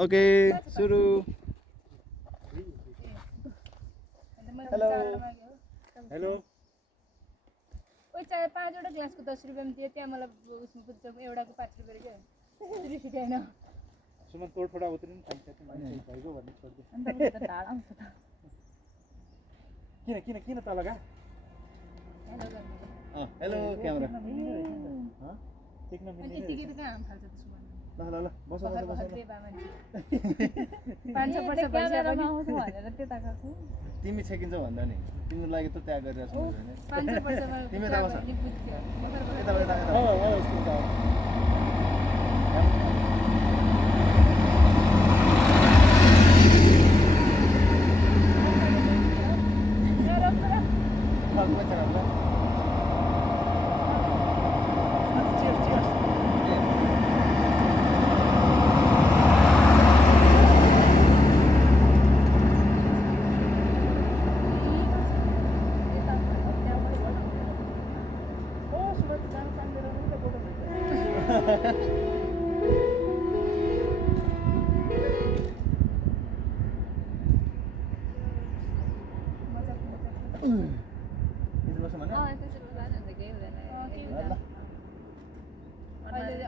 okay सुरु hello hello ओइ चाहे 5 वटा ग्लासको 10 रुपैयाँमा दियो त्यहाँ मलाई उसमा पुग्छ एउटाको 5 रुपैयाँ के तिरिस रुपैयाँ हैन सुमन तोडफोडा उतरिन खान्छ त्यो मान्छे भइगयो भन्ने छोड्दियो अन्त त ढाड आउँछ त किन तल गा हेलो गर्नु हेलो क्यामेरा टेक्न अनि मिल्दैन यतिकै त कहाँ हाम फाल्छ त्यसमा ल बस भर्खर भर्खर बे बा मान्छे 500 वर्ष भइसक्यो पनि आउँछ भनेर त्यता गएको तिमी छेकिन्छ भन्दा नि तिम्रो लागि त त्याग गरिरहेको छु हैन 500 वर्षमा तिमी यता बस नि बुझ्थ्यो भर्खर भर्खर यता यता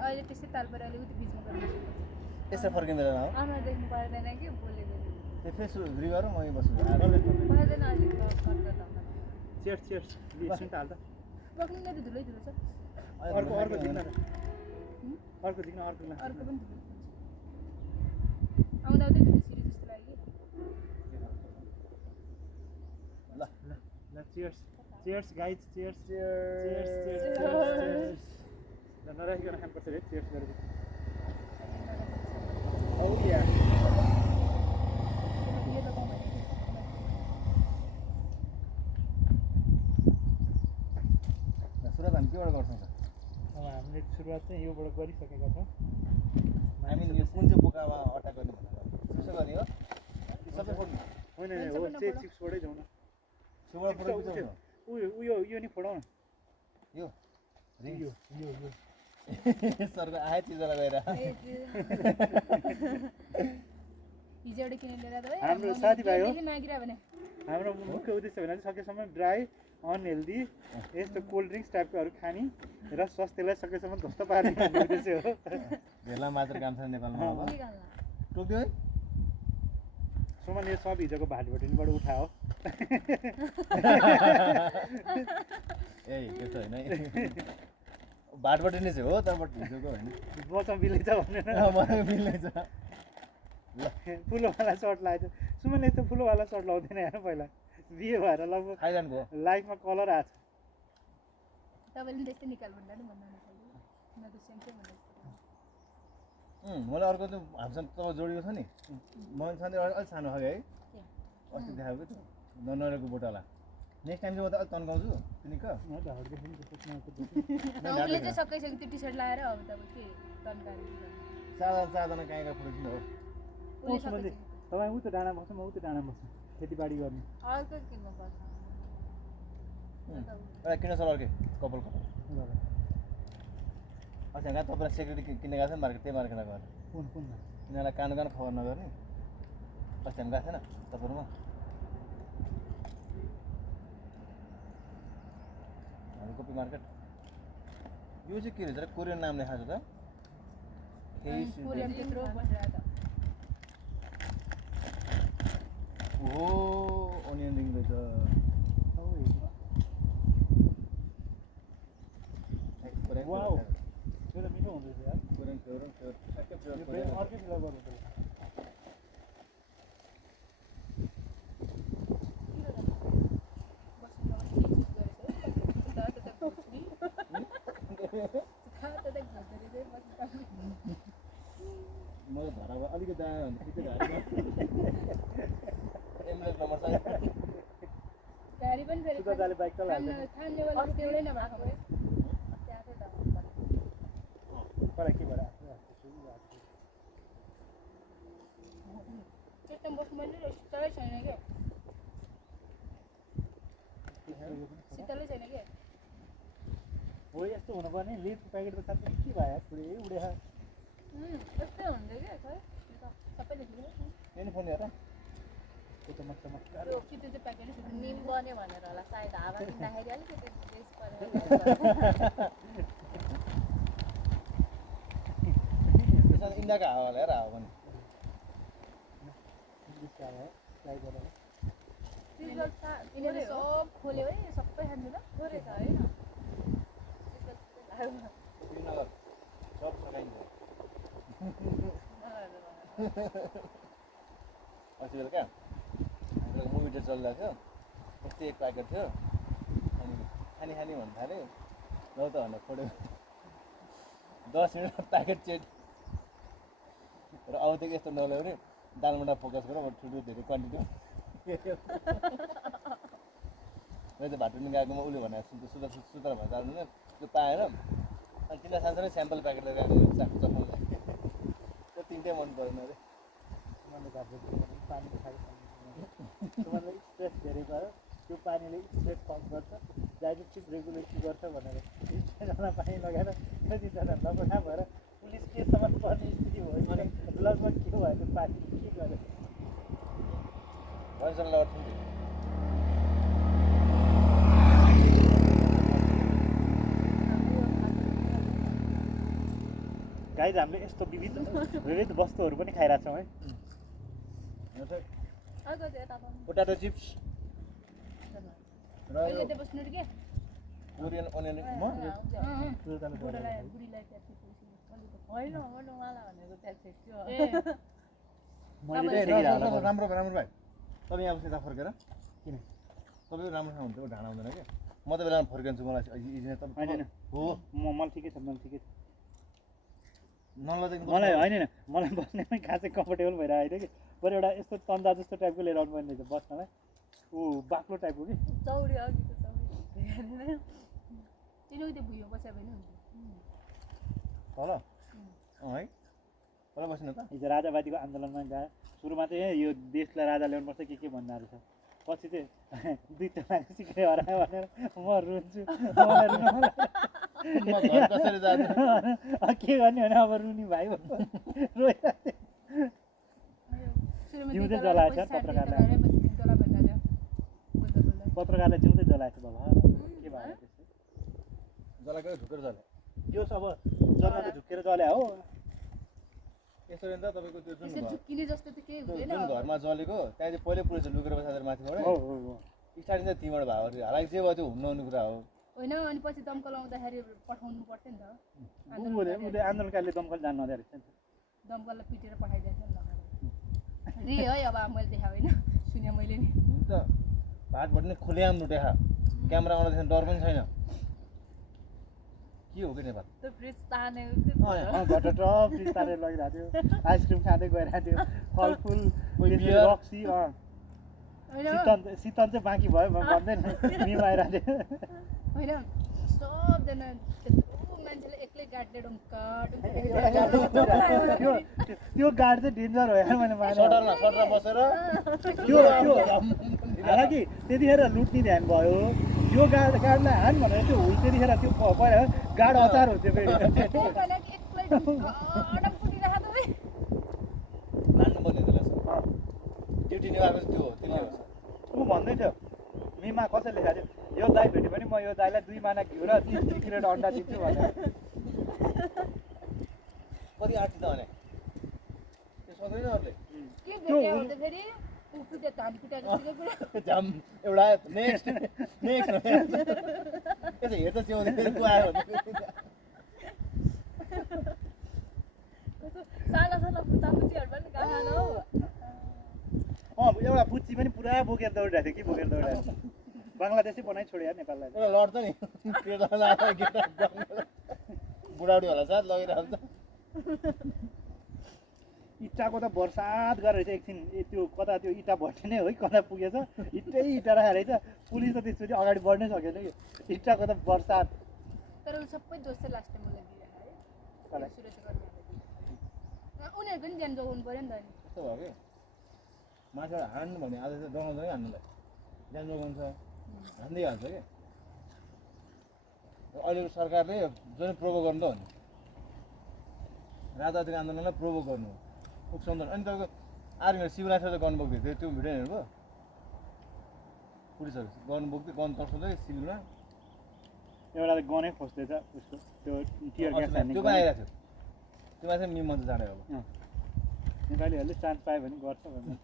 अहिले त्यस्तै तालपर अलिकति बिचमा गर्नु यसो फर्किँदैन हो अनुहार देख्नु पर्दैन कि बोलेको त्यो फेस रि गरौँ म यहीँ बस्छु पर्दैन अलिक कर्क त चियर्स सुन त हाल त पक्नु नै त धुलै धुलो छ अर्को दिन्न अर्को दिन्न अर्को ग्लास अर्को पनि धुलो आउँदा आउँदै धुलो सिरी जस्तो लाग्यो ल चियर्स गाइज चियर्स ल नराखिकन खानुपर्छ रे चियर्स गरेको औ या सुरत हामी केबाट गर्छौँ त अब हामीले सुरुवात चाहिँ योबाट गरिसकेका छौँ हामी यो कुन चाहिँ बोकामा अट्याक गर्ने भनेर त्यसो गर्ने हो सबै फोटो होइन हो चाहिँ चिप्सबाटै जाउँ न छेउबाट फोटो खिचाउँ यो नि फोडाउँ न यो यो सरको आए चिजला गएर हिजो एउटा किनेर ल्याएर त हाम्रो साथीभाइ हो मागिरा भने हाम्रो मुख्य उद्देश्य भने सकेसम्म ड्राई अनहेल्दी यस्तो कोल्ड ड्रिङ्क्स टाइपकोहरू खाने र स्वास्थ्यलाई सकेसम्म ध्वस्त पार्ने भन्ने उद्देश्य हो भेला मात्र काम छ नेपालमा अब टोक्यो है सुमन यो सब हिजोको भाटभटिनबाट उठाओ ए त्यस्तो होइन है भाटबाट नै चाहिँ हो तर हिजोको होइन मसँग मिलेछ भनेर मलाई मिल्दैछ फुलोवाला सर्ट लगाएको छ सुमन यस्तो फुलोवाला सर्ट लाउँदैन हेर पहिला बिहे भएर लगभग खाइरहनु भयो लाइफमा कलर आएको छ तपाईँले त्यस्तै निकाल भन्दा नि भन्नु म त सेम चाहिँ भन्दैछु मलाई अर्को त्यो हामीसँग तपाईँ जोडिएको छ नि मन सधैँ अलिक सानो खायो है अस्ति देखाएको त्यो नरेको बोटाला नेक्स्ट टाइम चाहिँ म त अलिक तन्काउँछु पिनिक उसले चाहिँ सकिसक्यो त्यो टी सर्ट लगाएर अब तपाईँ के तन्काएर चारजना कहीँ कहाँ फुटेको तपाईँ उतो डाँडा बस्छ म उतो डाँडा बस्छु खेतीबाडी गर्ने अर्को किन्नुपर्छ एउटा किन सर अर्कै कपाल अच्छा कहाँ तपाईँलाई सेक्युरिटी किन्ने गएको छ नि मार्केट त्यही मार्केटमा गएर कुन यिनीहरूलाई कान खबर नगर्ने अस्ति हामी गएको थिएन तपाईँहरूमा हामी कोपी मार्केट यो चाहिँ के रहेछ र कोरियन नाम लेखाएको छ त कोरियन त्यत्रो बसिरहेको हो अनियन रिङ रहेछ वाउ त्यो त मिठो हुँदैछ यार कोरियन फ्लेभर अर्कै फ्लेभर हुन्छ म धरामा अलिकति आयो भने ठिकै एम्बुलेन्स नम्बर छ गाडी पनि फेरि सुगरदाले बाइक चलाएको थान्नेवाला एउटै नभएको भए पर के भएर चट्टम बस्नु पनि शीतलै छैन क्या शीतलै छैन क्या हो यस्तो हुनुपर्ने लेटको प्याकेटको साथमा के भयो पुरै उडे यस्तै हुन्छ क्या खै सबै फोन हेर त्यो त चमक त्यो कि त्यो चाहिँ प्याकेटै छ निम बन्यो भनेर होला सायद हावा किन्दाखेरि अलिकति ड्रेस परेर त्यसमा इन्डियाको हावा ल्याएर हावा भने यिनीहरूले सब खोल्यो है सबै खानु ल थोरै छ होइन श्रीनगर सब सघाइन्छ अस्ति बेलुका हाम्रो मुभी चाहिँ चलिरहेको थियो यस्तै एक प्याकेट थियो अनि खानी खानी भन्नु थाल्यो ल त भनेर फोटो 10 मिनट प्याकेट चेट र अबदेखि यस्तो नल्याउने दालमुन्डा फोकस गर ठुल्ठुलो धेरै क्वान्टिटी मैले त भाटुनी गएकोमा उसले भनेको सुतर भनेर जानु त्यो पाएन अनि तिनीहरू सानसानै स्याम्पल प्याकेट लिएर गएको चाखु चखाउनु त्यो तिनटै मन परेन अरे पानी खाइसक्नु स्ट्रेस धेरै भयो त्यो पानीले स्ट्रेस कम गर्छ डाइजेस्टिभ रेगुलेसन गर्छ भनेर तिनजना पानी लगाएर त्यो तिनजना नपठा भएर पुलिस केसम्म पर्ने स्थिति भयो अनि लगभग के भयो त्यो पानी के गर्यो भन्छ ल गाइज हामीले यस्तो विविध वस्तुहरू पनि खाइरहेको छौँ है अर्को चाहिँ यता पनि पोटाटो चिप्स र अहिले त्यो बस्नु के कोरियन अनियन म बुढालाई बुढीलाई त्यहाँ होइन मैले उहाँलाई भनेको त्यहाँ छेक्यो ए मैले राम्रो राम्रो भाइ तपाईँ यहाँ यता फर्केर किन तपाईँ राम्रोसँग हुन्छ ढाँडा हुँदैन क्या म त बेलामा फर्किन्छु मलाई होइन हो मलाई ठिकै छ मलाई ठिकै छ नलदेखि मलाई होइन मलाई बस्नेमै खासै कम्फर्टेबल भइरहेको होइन कि बरु एउटा यस्तो तन्दा जस्तो टाइपको लिएर आउनु पर्ने रहेछ बस्नलाई ऊ बाक्लो टाइपको कि चौरी अघिको चौरी तिनीहरू त्यो भुइँमा बस्यो भने हुन्छ तल है तल बस्नु त हिजो राजावादीको आन्दोलनमा गए सुरुमा चाहिँ यो देशलाई राजा ल्याउनुपर्छ के भन्दा रहेछ पछि चाहिँ दुई तलाको सिक्रे हरायो भनेर म रुन्छु मलाई रुन कसरी जानु के गर्ने भने अब रुनी भाइ रोइरहेको जिउँदै जलाएछ पत्रकारलाई जिउँदै जलाएछ बाबा के भयो त्यस्तो जलाएको झुकेर जल्यो यो अब जनाले झुकेर जल्या हो यस्तो नि त तपाईँको त्यो जुन त्यसो झुक्किने जस्तो त केही हुँदैन जुन घरमा जलेको त्यहाँ चाहिँ पहिले पुलिस लुकेर बसाएर माथिबाट हो स्टार्टिङ चाहिँ त्यहीँबाट भएको थियो हालाकि जे भयो त्यो हुनु नहुने कुरा हो होइन अनि पछि दमकल आउँदाखेरि पठाउनु पर्थ्यो नि त उसले आन्दोलनकारीले दमकल जानु नदिएर रहेछ नि त दमकललाई पिटेर पठाइदिएछ नि लगाएर रे है अब मैले देखाएको होइन सुने मैले नि हुन्छ भातबाट नै खुलेआम लुटेखा क्यामेरा आउँदाखेरि डर पनि छैन के हो कि नेपाल त्यो फ्रिज तानेको घटट फ्रिज तारेर लगिरहेको थियो आइसक्रिम खाँदै गइरहेको थियो फलफुल रक्सी शीतल चाहिँ बाँकी भयो भन्दैन मिम आइरहेको थियो होइन सबजना त्यत्रो मान्छेले एक्लै गाडले त्यो गाड चाहिँ डेन्जर हो यार मैले माने सटरमा बसेर त्यो हालाकि त्यतिखेर लुट्ने ध्यान भयो यो गाडलाई हान भनेर त्यो हुल त्यतिखेर त्यो पहिला गाड अचार हो त्यो फेरि मान्नु पर्ने त्यसलाई ड्युटी निभाएको त्यो हो त्यसले हो ऊ भन्दै थियो मिमा कसैले लेखाएको थियो यो दाइ भेट्यो भने म यो दाइलाई 2 माना घिउ र 3 क्रेट अन्डा दिन्छु भनेर कति आँटी त भने त्यो सक्दैन अरूले के भेट्यो भन्दाखेरि उकुटे धान कुटा जस्तो कुरा जाम एउटा आयो नेक्स्ट यसो हेर्दा च्याउँदै को आयो भने साना साना फुटाफुटीहरू पनि गाना हो एउटा बुच्ची पनि पुरा बोकेर दौडिरहेको थियो कि बोकेर दौडिरहेको थियो बङ्गलादेशै बनाइ छोड्यो यार नेपाललाई एउटा लड्छ नि बुढाबुढी होला साथ लगिरहेको इँटाको त बर्सात गरेर चाहिँ एकछिन त्यो कता त्यो इँटा भट्टी नै हो है कता पुगेछ इँटा राखेर रहेछ पुलिस त त्यसपछि अगाडि बढ्नै सकेन कि इँटाको त बर्सात तर सबै दोष चाहिँ लास्ट टाइम मलाई दिइरहेको है सुरक्षा गर्नेहरूले उनीहरू पनि ज्यान जोगाउनु पऱ्यो नि त अनि त्यस्तो भयो कि मान्छेबाट हान्नु भने आज चाहिँ डराउँदैन हान्नुलाई ज्यान जोगाउँछ हान्दै हाल्छ कि अहिलेको सरकारले जुन प्रोभोक गर्नु त हो नि राजनीतिक आन्दोलनलाई प्रोभोक गर्नु उक्साउँदैन अनि तपाईँको आर्मीहरू सिभिल लाइन्समा गन बोक्दै थियो त्यो भिडियो हेर्नुभयो पुलिसहरू गन बोक्दै गन तर्साउँदै सिभिलमा एउटाले गनै खोज्दैछ उसको त्यो टियर ग्यास हान्ने त्यो पनि आइरहेको थियो त्यो मान्छे मिम मन्त्र जाने अब नेपालीहरूले चान्स पायो भने गर्छ भनेर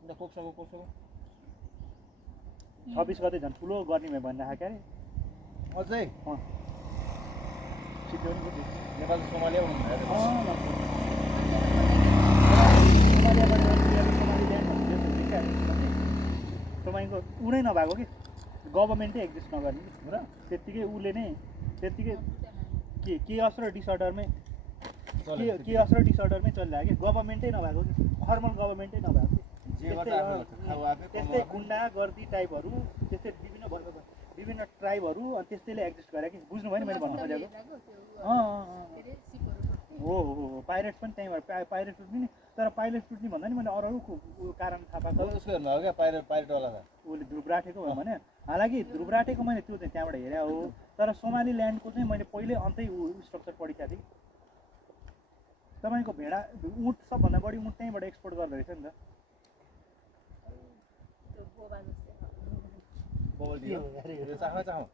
अन्त कोक्सको 26 गते झन् ठुलो गर्ने भयो भन्दा क्या अरे अझै सिद्धि पनि बुझ्यो नेपाल सोमालिया भन्नु भयो तपाईँको उडै नभएको कि गभर्मेन्टै एक्जिस्ट नगर्ने कि र त्यत्तिकै उसले नै त्यत्तिकै केयस र डिसअर्डरमै केयस र डिसअर्डरमै चलिरहेको कि गभर्मेन्टै नभएको कि फर्मल गभर्मेन्टै नभएको कि त्यस्तै गुन्डा गर्दी टाइपहरू त्यस्तै विभिन्न ट्राइबहरू अनि त्यस्तैले एक्जिस्ट गरे कि बुझ्नु भयो नि मैले भन्नु खोजेको हो पाइरेट्स पनि त्यहीँबाट पाइरेट टुट्ने नि तर पाइरेट टुट्ने भन्दा नि मैले अरू कारण थाहा पाएको उसको हेर्नुभयो क्या पाइरेटवाला छ उसले ध्रुव राठेको भयो भने हालाकि ध्रुव राठेको मैले त्यो चाहिँ त्यहाँबाट हेरेँ हो तर सोमाली ल्यान्डको चाहिँ मैले पहिल्यै अन्तै स्ट्रक्चर पढिरहेको थिएँ तपाईँको भेडा उँट सबभन्दा बढी उँट त्यहीँबाट एक्सपोर्ट गर्दो रहेछ नि त बबल दियो चाहो चाहो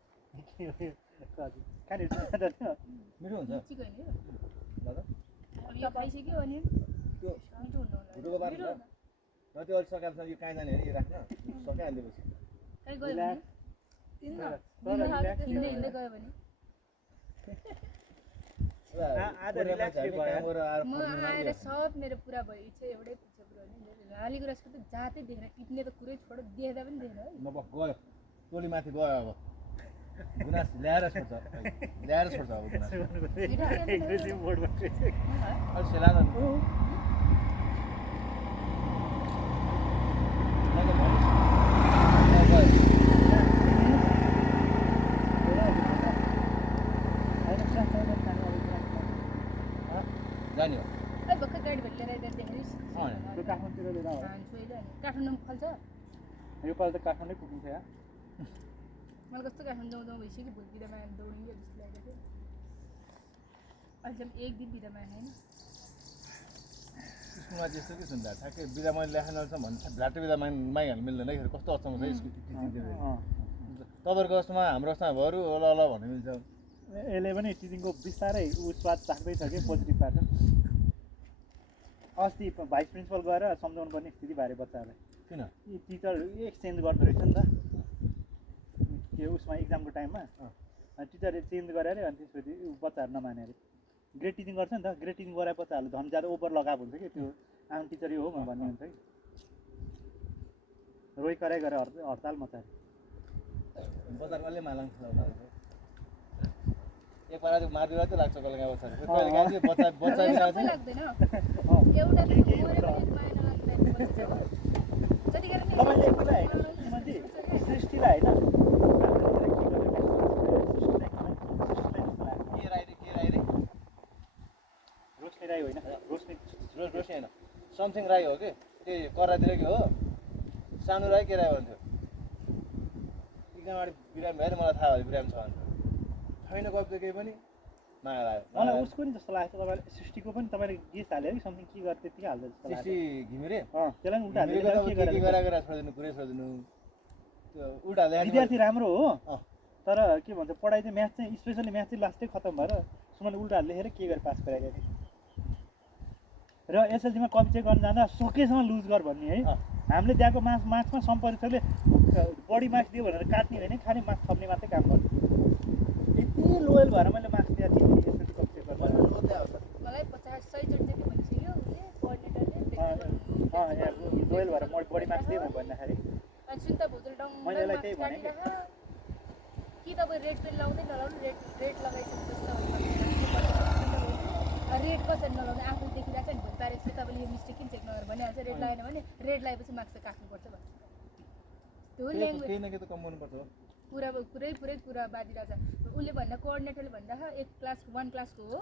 मिठो हुन्छ ल यो खाइसक्यो अनि त्यो भुटोको बार हुन्छ र त्यो अलिक सकाएपछि यो कहाँ जाने अरे यो राख्न सकाइहालेपछि कहीँ गयो भने हिँड्दै गयो भने म आएर सब मेरो पुरा भयो इच्छा एउटै पुग्छ पुरा लाली गुराँसको त जातै देखेन टिप्ने त कुरै छोड देख्दा पनि देखेन है नभ गयो टोली माथि गयो अब गुनास ल्याएर छोड्छ अब गुनास अलिक सेला जाने हो भर्खर गाडी भेटेर देखेर काठमाडौँतिर लिएर आयो काठमाडौँ फल्छ योपालि त काठमाडौँ पुगिन्छ यहाँ मलाई कस्तो काठमाडौँ जाउँ भइसक्यो भोलि बिदामा दौडिन्छ जस्तो लागेको थियो अहिलेसम्म एक दिन बिदामा होइन स्कुलमा त्यस्तो के सुन्दा ठ्याक्कै बिदा मैले ल्याख्न छ भने भ्लाटे बिदा मागिहाल्नु मिल्दैन है कस्तो अचम्म छ स्कुल तपाईँहरूको जस्तोमा हाम्रो जस्तोमा भरू ल ल भन्नु मिल्छ यसले पनि टिचिङको बिस्तारै स्वाद चाख्दैछ कि पोजिटिभ पार्छ अस्ति भाइस प्रिन्सिपल गएर सम्झाउनु पर्ने स्थिति भएर बच्चाहरूलाई किन यी टिचर एक्सचेन्ज गर्दो रहेछ नि त त्यो उसमा इक्जामको टाइममा टिचरले चेन्ज गराएर अनि त्यसपछि बच्चाहरू नमाने अरे ग्रेड टिचिङ गर्छ नि त ग्रेड टिचिङ गराए बच्चाहरूले झन् ज्यादा ओभर लगाएको हुन्छ कि त्यो आम टिचर यो हो भन्ने हुन्छ कि रोइ कराइ गरेर हडताल मचाएर बजारको अलि मालाङ एक पारा त्यो मार्दिएर चाहिँ लाग्छ कहिले काहीँ कहिले काहीँ बच्चा लाग्दैन एउटा तपाईँले एकलाई होइन सृष्टिलाई होइन रोशनी राई होइन रोशनी होइन समथिङ राई हो कि त्यही करातिर कि हो सानो राई के राई भन्थ्यो इक्जाम बिरामी भएर मलाई थाहा भयो बिरामी छ भने छैन कविता केही पनि माया लाग्यो मलाई उसको नि जस्तो लाग्छ तपाईँले सृष्टिको पनि तपाईँले गेस हाल्यो कि समथिङ के गर्छ त्यतिकै हाल्छ जस्तो लाग्छ सृष्टि घिमिरे त्यसलाई पनि उल्टा के गराएर छोडिदिनु पुरै छोडिदिनु त्यो उल्टा विद्यार्थी राम्रो हो तर के भन्छ पढाइ चाहिँ म्याथ चाहिँ स्पेसली म्याथ चाहिँ लास्टै खत्तम भएर सुमले उल्टा लेखेर के गरेर पास गराइरहेको थिएँ र एसएलसीमा कपी चेक गर्न जाँदा सकेसम्म लुज गर भन्ने है हामीले दिएको मार्क्समा सम्परीक्षकले बढी मार्क्स दियो भनेर काट्ने होइन खालि मार्क्स थप्ने मात्रै काम गर्छ यति लोयल भएर मैले मार्क्स दिएको थिएँ एसएलसी कपी चेक गर्दा मलाई 50-100 चोटि चाहिँ भनिसक्यो कोअर्डिनेटरले लोयल भएर म बढी मार्क्स दिएँ भन्दाखेरि अनि सुन्ता भोजल डङ मैले यसलाई त्यही भने कि तपाईँ रेड पेन लाउँदै नलाउनु रेड लगाइसकेपछि रेड कसरी नलाउनु आफूले देखिरहेको छ नि भोलि प्यारेन्ट्सले तपाईँले यो मिस्टेक किन चेक नगरेर भनिहाल्छ रेड लगाएन भने रेड लगाएपछि मार्क्स चाहिँ काट्नुपर्छ भन्छ त्यो ल्याङ्ग्वेज पुरै कुरा बाजिरहेछ उसले भन्दा कोअर्डिनेटरले भन्दा एक क्लास 1 क्लासको हो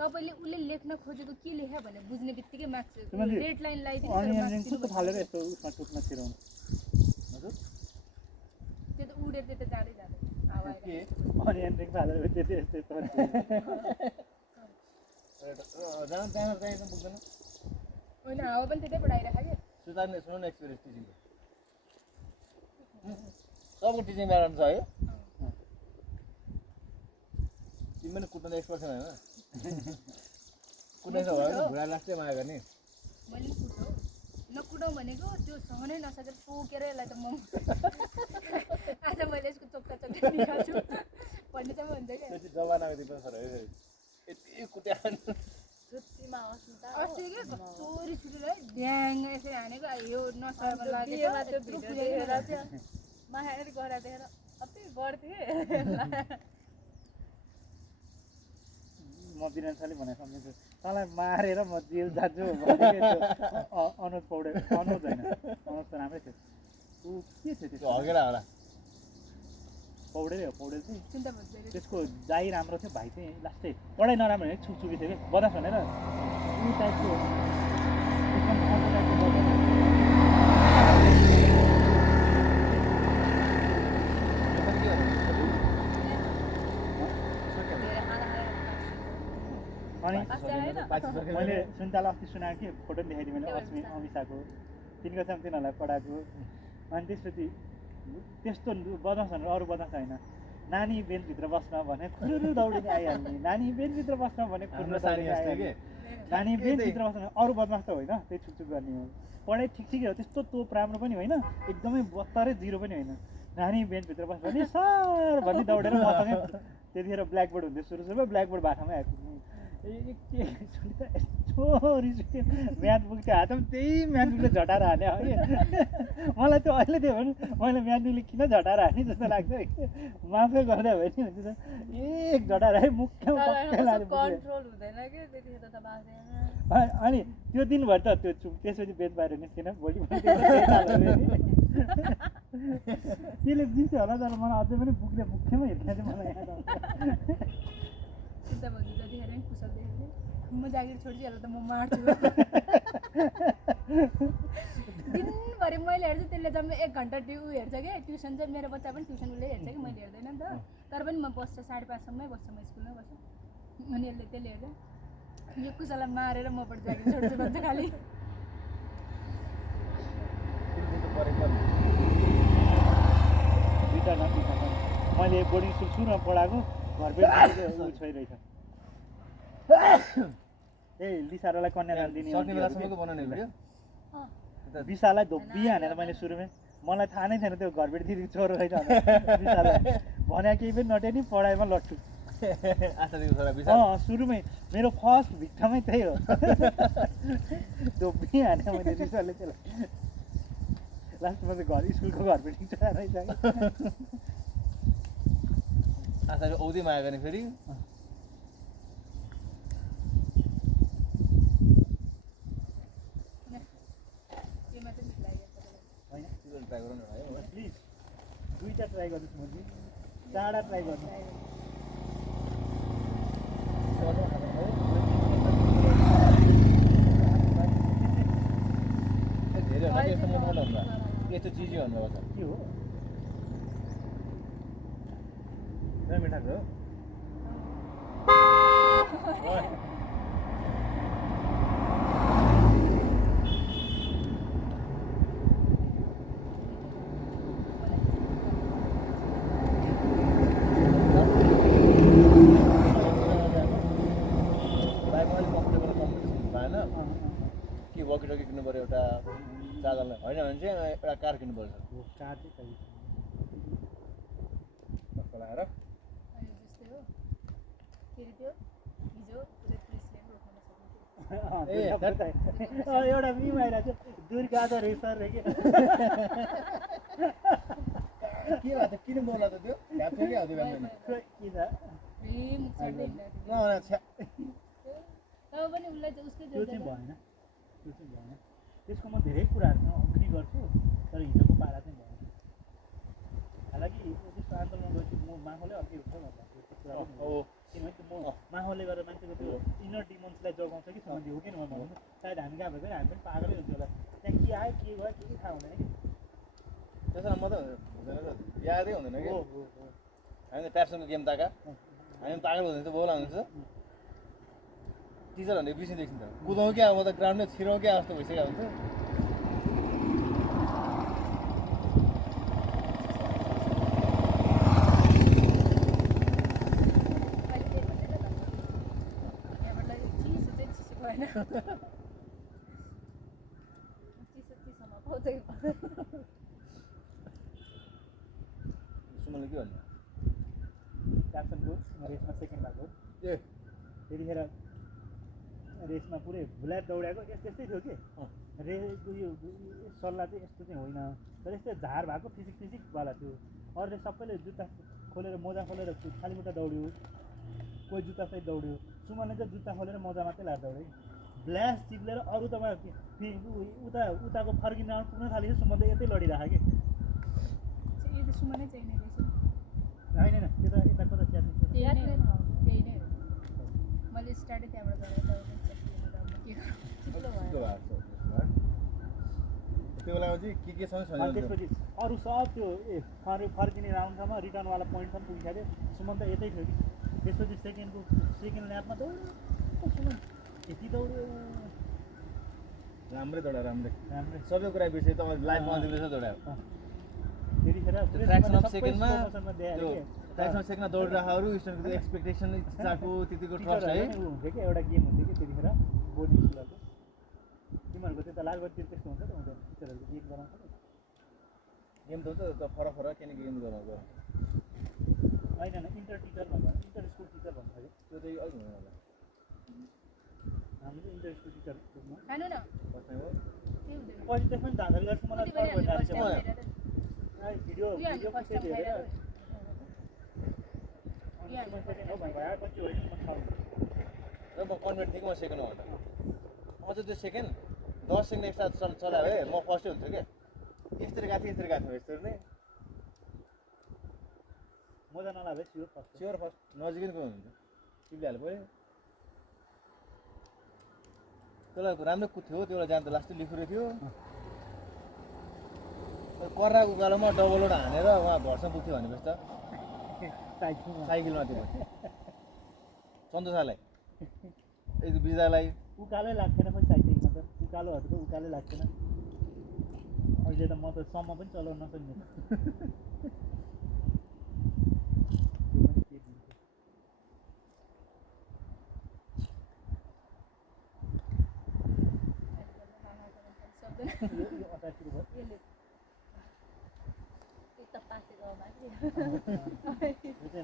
तपाईँले उसले लेख्न खोजेको के लेख्यो भनेर बुझ्ने बित्तिकै मार्क्स रेड लाइन लगाइदिनु त्यो त उडेर त्यो त जाँदै जान त्यहाँ चाहिँ पुग्दैन होइन हावा पनि त्यतैबाट आइरहेको क्या सुधार्ने सुन्नु न एक्सपिरियन्स टिचिङको सबको टिचिङ ब्याकग्राउन्ड छ है तिमी पनि कुट्न एक्सपर्ट छैन होइन कुट्ने छ भयो भने घुँडा लास्टै माया गर्ने मैले पनि कुट्छु नकुटाउँ भनेको त्यो सहनै नसकेर पोकेर यसलाई त म आज मैले यसको चोक्टा निकाल्छु भन्ने चाहिँ हुन्छ क्या त्यो चाहिँ जमानाको दिपन सर है यति कुट्या छुट्टीमा अस्मिता अस्ति के कस्तो रिस उठेर है ड्याङ यसरी हानेको यो नसर्न लागेको त्यो भिडियो देखेर चाहिँ मायारी गरा देखेर अति गर्थेँ म बिरान्साले भने सम्झिन्छु तँलाई मारेर म जेल जान्छु अनुज पौडेल अनुज होइन अनुज त राम्रै थियो ऊ के थियो त्यो त्यो हगेरा होला पौडेलै हो पौडेल चाहिँ चिन्ता भन्छ त्यसको जाइ राम्रो थियो भाइ चाहिँ लास्टै पढाइ नराम्रो भने छुकछुकी थियो कि बदास भनेर ऊ टाइपको एकदम अर्को टाइपको बदास अनि मैले सुन्तालाई अस्ति सुनाएको कि फोटो देखाइदिएँ मैले अमिसाको तिनको चाहिँ तिनीहरूलाई पढाएको अनि त्यसपछि त्यस्तो बदमास भनेर अरू बदमास होइन नानी बेन्चभित्र बस्न भने खुरुरु दौडिने आइहाल्ने नानी बेन्चभित्र बस्न भने खुरुरु दौडिने आइहाल्ने नानी बेन्चभित्र बस्न अरू बदमास त होइन त्यही छुकछुक गर्ने हो पढाइ ठिकै हो त्यस्तो तोप राम्रो पनि होइन एकदमै बत्तरै जिरो पनि होइन नानी बेन्चभित्र बस्छ भने सर भन्ने दौडेर मसँगै त्यतिखेर ब्ल्याकबोर्ड हुन्थ्यो सुरुमा ब्ल्याकबोर्ड बाटामै आइपुग्नु यस्तो रिस उठ्यो म्याथ बुक त्यो हातमा त्यही म्याथ बुकले झटाएर हाने हो कि मलाई त्यो अहिले त्यो भने मैले म्याथ बुकले किन झटाएर हाने जस्तो लाग्छ माफै गर्दा भयो नि हुन्छ एक झटाएर है मुख्य कन्ट्रोल हुँदैन कि त्यतिखेर त बाँच्दैन अनि त्यो दिनभरि त त्यो त्यसपछि बेच बाहिर निस्केन भोलि त्यसले जित्यो होला तर मलाई अझै पनि बुकले मुख्यमा हिर्ख्या चाहिँ मलाई याद आउँछ चिन्ता भन्छ जतिखेर पनि कुशल देखेको म जागिर छोड्छु यसलाई त म मार्छु दिनभरि मैले हेर्छु त्यसले जम्मै 1 घन्टा हेर्छ कि ट्युसन चाहिँ मेरो बच्चा पनि ट्युसन उसले हेर्छ कि मैले हेर्दैन नि त तर पनि म बस्छ 5:30 सम्मै बस्छ म स्कुलमै बस्छु अनि यसले त्यसले हेर्छ यो कुशललाई मारेर मबाट जागिर छोड्छु भन्छ खालि मैले बोर्डिङ स्कुल सुरुमा पढाएको घरबेट छोइरहेछ ए लिसारोलाई कन्यादान दिने सक्ने बेलासम्मको बनाउने भिडियो विशालाई धोप्पी हानेर मैले सुरुमै मलाई थाहा नै थिएन त्यो घरबेट दिदी छोरो रहेछ विशालाई भने केही पनि नटे नि पढाइमा लट्ठु सुरुमै मेरो फर्स्ट भिक्टमै त्यही हो धोप्पी हाने मैले विशालले त्यसलाई लास्टमा चाहिँ घर स्कुलको घरबेटी छोरा रहेछ आशाले औधी माया गर्ने फेरि ट्राई गरौँ न है प्लिज दुईवटा ट्राई गर्नुहोस् म चाहिँ चारवटा ट्राई गर्नु धेरै होला यस्तो मोटो हुन्छ यस्तो चिजी भन्नुपर्छ के हो मिठा हो कि वकिटकी किन्नु पऱ्यो एउटा चार्जरलाई होइन भने चाहिँ एउटा कार किन्नु पर्छ कार चाहिँ चाहियो लगाएर जस्तै हो के अरे त्यो हिजो पुरै पुलिसले रोक्न ए सक्यो एउटा मिम आइरहेको छ दुर्गाधर सर रे के भयो त किन बोला त त्यो ढ्याप चाहिँ के हो त्यो किन मुख चढ्दै हिँड्दा तब पनि उसलाई चाहिँ उसकै त्यो चाहिँ भएन त्यसको म धेरै कुराहरूसँग अग्री गर्छु तर हिजोको पारा चाहिँ भएन हालाकि त्यस्तो आन्दोलन गर्छु म माहौलै अर्कै हुन्छ भन्दा किनभने त्यो म माहौलले गर्दा मान्छेको त्यो इनर डिमन्सलाई जगाउँछ कि सम्बन्धी हो कि भन्नु सायद हामी कहाँ भएको हामी पनि पागलै हुन्छ होला त्यहाँ के आयो के भयो केही थाहा हुँदैन कि त्यसमा मात्रै हुँदैन त यादै हुँदैन कि हामी त प्यासनको गेम ताका हामी पागल हुँदैन त बोला हुन्छ टिचर भन्ने बिर्सिँदैछ नि त कुदाउँ क्या म त ग्राउन्डमै छिराउँ क्या जस्तो भइसक्यो हुन्छ चिसोमा पाउँछ कि सुमनले के भन्नु क्याप्सनको रेसमा सेकेन्ड भएको ए त्यतिखेर रेसमा पुरै भुल्याएर दौडाएको यस्तै थियो कि रेसको यो सल्लाह चाहिँ यस्तो चाहिँ होइन तर यस्तै झार भएको फिजिकवाला थियो अरूले सबैले जुत्ता खोलेर मोजा खोलेर खाली खुट्टा दौड्यो कोही जुत्तासहित दौड्यो सुमनले चाहिँ जुत्ता खोलेर मोजा मात्रै लाएर दौड्यो ब्ल्यास चिप्लेर अरू त उताको फर्किने राउन्ड पुग्न थालेको सुमन त यतै लडिरहेको कि यो त सुमनै चाहिने रहेछ होइन त्यो त यता कता च्यात्नु त्यही नै हो मैले स्टार्टै त्यहाँबाट गरेर त्यो बेलामा चाहिँ के छ अनि त्यसपछि अरू सब त्यो फर्किने राउन्डसम्म रिटर्नवाला पोइन्टसम्म पुगिसक्यो सुमन त यतै थियो कि त्यसपछि सेकेन्ड ल्यापमा दौड्यो सुमन यति दौड्यो राम्रै दौडा राम्रै राम्रै सबै कुरा बिर्सेँ त लाइफमा अन्तिम दौडायो त्यतिखेर फ्रेक्सन अफ सेकेन्डमा दौडिरहेको स्टुडेन्टको एक्सपेक्टेसन चाको त्यतिको ट्रस्ट है हुन्थ्यो कि एउटा गेम हुन्थ्यो कि त्यतिखेर बोर्डिङ स्कुलको तिमीहरूको त्यो त लालबत्ती त्यस्तो हुन्छ त हुँदैन टिचरहरूको गेम गराउँछ नि गेम त हुन्छ त फरक किन गेम गराउँछ होइन इन्टर टिचर भन्छ इन्टर स्कुल टिचर भन्छ कि त्यो चाहिँ अलिक हुँदैन होला हामीले इन्टर स्कुल टिचर खानु न फर्स्ट टाइम हो त्यही हुँदैन पछि त्यसमा धाँधर गर्छु मलाई कति पनि हामीले first time video video first time हेरेर र म कन्भर्ट थिएँ कि म सेकेन्ड भन्दा म चाहिँ त्यो सेकेन्ड 10 सेकेन्ड एक्स्ट्रा चलायो है म फर्स्टै हुन्थ्यो क्या यस्तरी गएको थिएँ यस्तरी नै मजा नलागे स्योर फर्स्ट नजिकै को हुनुहुन्छ टिप्लिहाल्नु पऱ्यो त्यसलाई राम्रो कुद्थ्यो त्यो बेला जान त लास्टै लेखुरे थियो कर्राको उकालोमा डबल लोड हानेर उहाँ घरसम्म पुग्थ्यो भनेपछि त साइकलमा थियो सन्तोषालाई एक बिजालाई उकालै लाग्थेन खोइ साइकलमा त उकालोहरू त उकालै लाग्थेन अहिले त म त सम्म पनि चलाउन नसक्ने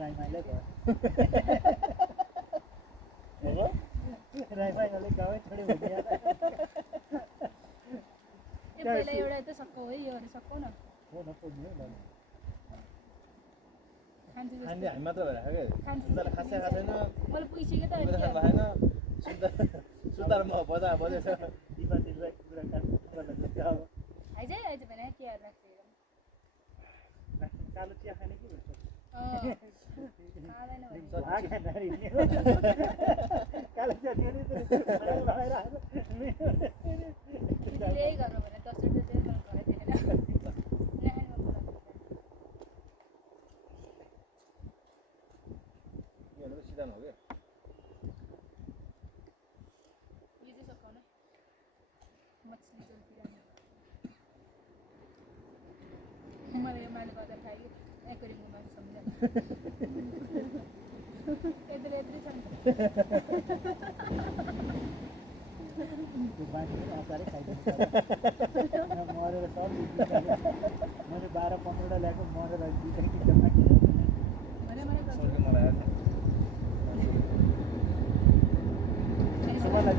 राईमाईलाई राईमाईले गाउँै छोड्यो भने पहिला एउटा त सक्कौ है योहरू सक्कौ न हो नपुग्ने हो खान्छु खाने हामी मात्र भएर क्या सुतार खासै छैन मैले पुगिसक्यो त खानु भएन सुतार म बजेछ दिपा दिदीलाई कुरा अब आइज भने के राख्छ कालो चिया खाने के भन्छ खाँदैन भने कालो चिया दिने त्यही गर्नु भने 10 रुपैयाँ चाहिँ मलाई घरै दिएन सिधान हो क्या यो चाहिँ सकाउन मछली जल्दी मलाई यो माले गर्दा थाहा कि एकोरियमको माछा सम्झ्दैन यत्रो छ नि त्यो बाँकी पनि अचारै खाइदिनु मरेर सब मैले 12-15वटा ल्याएको मरेर दुईवटा किचन राखेको भने सर्के मलाई यसमा चाहिँ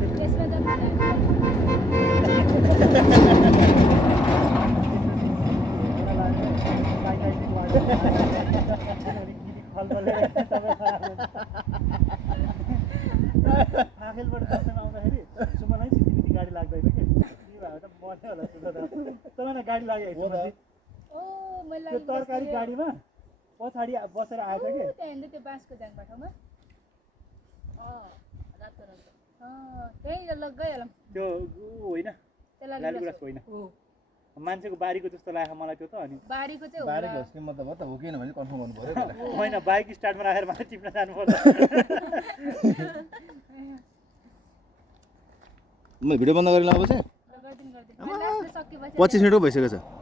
आखेलबाट दसैँमा आउँदाखेरि सुमनलाई सिटी गाडी लाग्दैन कि भएर त मर्यो होला तपाईँलाई गाडी लागेको ओ मैले त्यो तरकारी गाडीमा पछाडि बसेर आएछ कि त्यहाँदेखि त्यो बाँसको जाङमा ठाउँमा त्यही गइहालौँ त्यो होइन त्यसलाई लालीगुँरास होइन मान्छेको बारीको जस्तो लाग्यो मलाई त्यो त अनि बारीको चाहिँ बारीको होस् कि मतलब हो त हो कि भने कन्फर्म गर्नु पऱ्यो होइन बाइक स्टार्टमा राखेर मात्रै टिप्न जानुपर्छ म भिडियो बन्द गरेर अब चाहिँ गरिदिनु गरिदिनु मैले लास्टमा सकेपछि 25 मिनट पो भइसकेको छ